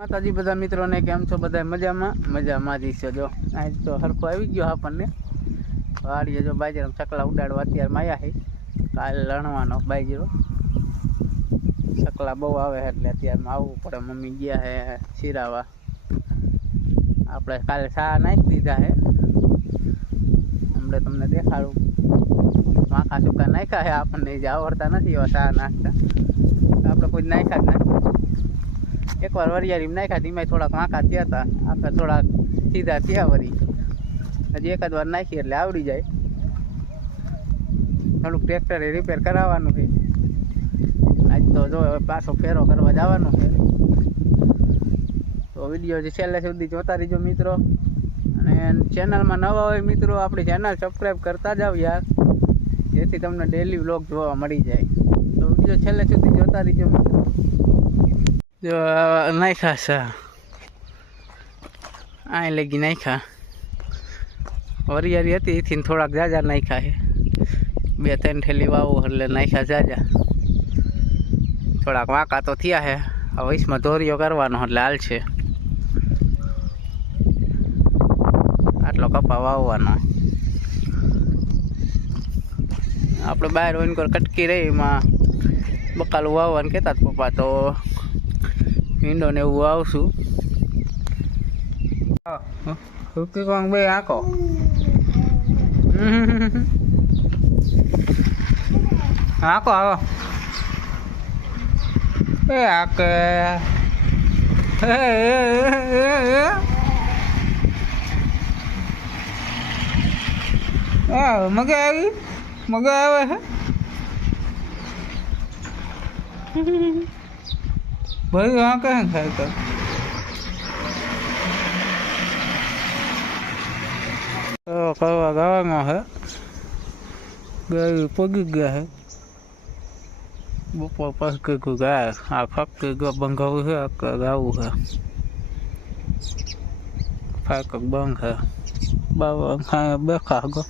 માતાજી બધા મિત્રોને કેમ છો? બધા મજામાં જ છે। જો આજ તો હરખો આવી ગયો આપણને વાડીએ। જો બાજરા ચકલા ઉડાડવા અત્યારે માયા છે। કાલ લણવાનો બાજરો ચકલા બહુ આવે એટલે અત્યારમાં આવવું પડે। મમ્મી ગયા હે શિરાવા। આપણે કાલે સા નાખી દીધા હે। હમણાં તમને દેખાડું માખા સુકા નાખ્યા છે। આપણને જે આવડતા નથી એવા સા નાખતા, આપણે કોઈ નાખ્યા જ નથી। एक बार वरियारी में नाखा धीमे थोड़ा वाँका थया था, आपने थोड़ा सीधा थया वरी हजी एक बार नाखी एटले आवड़ी जाए। थोड़ुं ट्रेक्टर रिपेर करावानुं है। आज तो जो पाछो फेरो करवा जवानुं है। तो विडियो जे छेल्ले सुधी जोता रहीजो मित्रों। अने चेनल में नवा होय मित्रों आपणी चेनल सब्सक्राइब करता जाओ यार, जेथी तमने डेली व्लॉग जोवा मळी जाए। तो विडियो छेल्ले सुधी जोता रहीजो मित्रों। जो नाखा सा आ लगी नाखा वरियारी हती थी थोड़ा जाजा नाखा है। 2-3 ठेली वावो એટલે નાખા જાજા। થોડાક વાંકા તો થયા હે। હવે इसमें ધોરિયો કરવાનો એટલે હાલ છે। આટલો કપા વાવવાનો। આપણે બહાર વન કર કટકી રહી માં બકાલું વાવવાનું કહેતા પપ્પા, તો ઈંડો ને એવું આવશું। હુકી કોંગ બે આકો આકો આવો એ આકે મગે આવી મગે આવે હે भाई वहाँ कहाँ खाए तो कवा गावा है गई पगी गया है। बपोर पास के गया आ फक के बंगाऊ है गाऊ है फाक बंग है बाबा खाए बेखा गो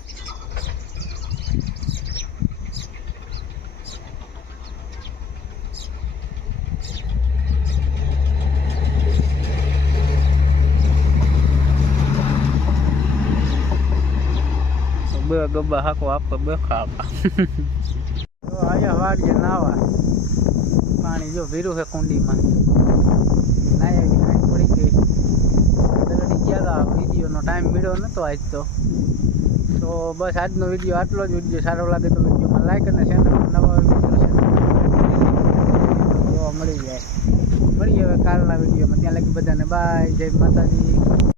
बे गब्बा हाको आपको बेखा तो आया वाड़िए नावा पानी जो भीरू है कुंडी में नाया की नाई पड़ी गई दगड़ी गया। वीडियो नो टाइम मिलो न तो आज तो बस आज नो वीडियो आटलो ज। वीडियो सारो लागे तो वीडियो में लाइक और चैनल में नवा वीडियो जोवा मळी जाए। मळीए हवे कालना वीडियो में। त्यां लगी बधाने बाय। जय माताजी।